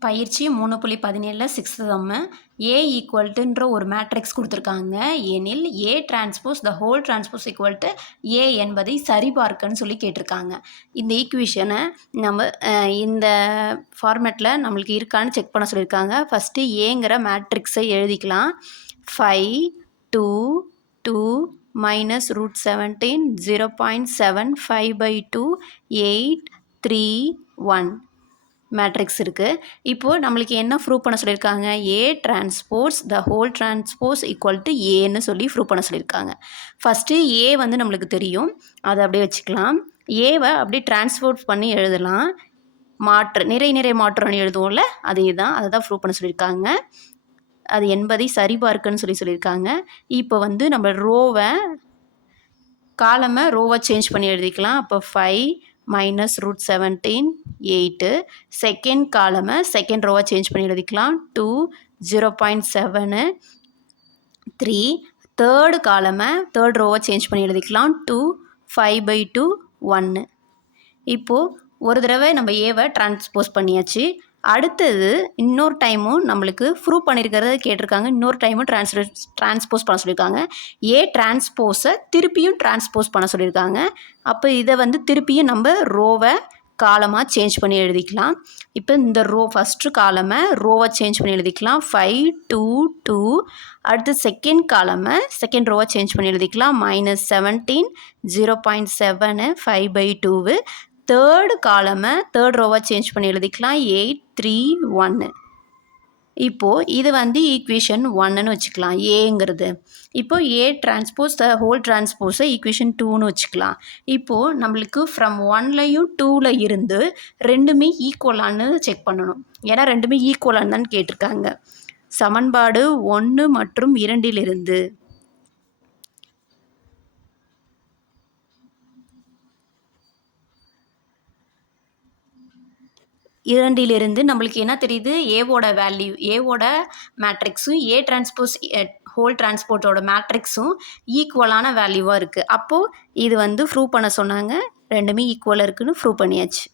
பயிற்சி மூணு புள்ளி பதினேழில் சிக்ஸ்த்து தம்மு ஏ ஈக்குவல்ட்டுன்ற ஒரு மேட்ரிக்ஸ் கொடுத்துருக்காங்க. எனில் A transpose the whole transpose equal to A என்பதை சரிபார்க்கன்னு சொல்லி கேட்டிருக்காங்க. இந்த ஈக்குவேஷனை நம்ம இந்த ஃபார்மேட்டில் நம்மளுக்கு இருக்கான்னு செக் பண்ண சொல்லியிருக்காங்க. ஃபஸ்ட்டு ஏங்கிற மேட்ரிக்ஸை எழுதிக்கலாம். Five two two minus root seventeen zero point seven five by two eight three one matrix இருக்குது இப்போது நம்மளுக்கு என்ன ப்ரூவ் பண்ண சொல்லியிருக்காங்க? A transports the whole transports equal to ஏன்னு சொல்லி ப்ரூவ் பண்ண சொல்லியிருக்காங்க. ஃபஸ்ட்டு ஏ வந்து நம்மளுக்கு தெரியும். அதை அப்படியே வச்சுக்கலாம். ஏவை அப்படியே டிரான்ஸ்போர்ட் பண்ணி எழுதலாம். மாற்று நிறை நிறை மாற்றம்னு எழுதுவோம்ல அதே தான் அதை தான் ப்ரூவ் பண்ண சொல்லியிருக்காங்க. அது என்பதை சரிபார்க்குன்னு சொல்லி சொல்லியிருக்காங்க. இப்போ வந்து நம்ம ரோவை காலமை ரோவை சேஞ்ச் பண்ணி எழுதிக்கலாம். அப்போ five minus root seventeen eight second காலமை second ரோவை சேஞ்ச் பண்ணி எழுதிக்கலாம். Two zero point seven three third காலமை third ரோவை சேஞ்ச் பண்ணி எழுதிக்கலாம். டூ ஃபைவ் பை டூ ஒன்று இப்போது ஒரு தடவை நம்ம ஏவை டிரான்ஸ்போஸ் பண்ணியாச்சு. அடுத்தது இன்னொரு டைமும் நம்மளுக்கு ப்ரூவ் பண்ணியிருக்கிறத கேட்டிருக்காங்க. இன்னொரு டைமும் ட்ரான்ஸ்ல ட்ரான்ஸ்போஸ் பண்ண சொல்லியிருக்காங்க. ஏ டிரான்ஸ்போஸை திருப்பியும் டிரான்ஸ்போஸ் பண்ண சொல்லியிருக்காங்க. அப்போ இதை வந்து திருப்பியும் நம்ம ரோவை காலமாக சேஞ்ச் பண்ணி எழுதிக்கலாம். இப்போ இந்த ரோ ஃபஸ்ட்டு காலமை ரோவை சேஞ்ச் பண்ணி எழுதிக்கலாம். ஃபைவ் டூ டூ அடுத்து செகண்ட் காலமை செகண்ட் ரோவை சேஞ்ச் பண்ணி எழுதிக்கலாம். Minus seventeen zero point seven five by two third காலமை third ரோவை சேஞ்ச் பண்ணி எழுதிக்கலாம். எயிட் த்ரீ ஒன்று இப்போது இது வந்து ஈக்குவேஷன் ஒன்னுன்னு வச்சுக்கலாம் ஏங்கிறது இப்போது ஏ டிரான்ஸ்போஸ் த ஹோல் டிரான்ஸ்போஸை ஈக்குவேஷன் டூன்னு வச்சுக்கலாம். இப்போது நம்மளுக்கு ஃப்ரம் ஒன்லையும் டூவில் இருந்து ரெண்டுமே ஈக்குவலான்னு செக் பண்ணணும். ஏன்னா ரெண்டுமே ஈக்குவலான்னு தான் கேட்டிருக்காங்க. சமன்பாடு ஒன்று மற்றும் இரண்டிலிருந்து இரண்டிலிருந்து நம்மளுக்கு என்ன தெரியுது? ஏவோட வேல்யூ ஏவோட மேட்ரிக்ஸும் ஏ டிரான்ஸ்போஸ் ஹோல் டிரான்ஸ்போர்ட்டோட மேட்ரிக்ஸும் ஈக்குவலான வேல்யூவாக இருக்குது அப்போது இது வந்து ப்ரூவ் பண்ண சொன்னாங்க. ரெண்டுமே ஈக்குவலாக இருக்குன்னு ப்ரூவ் பண்ணியாச்சு.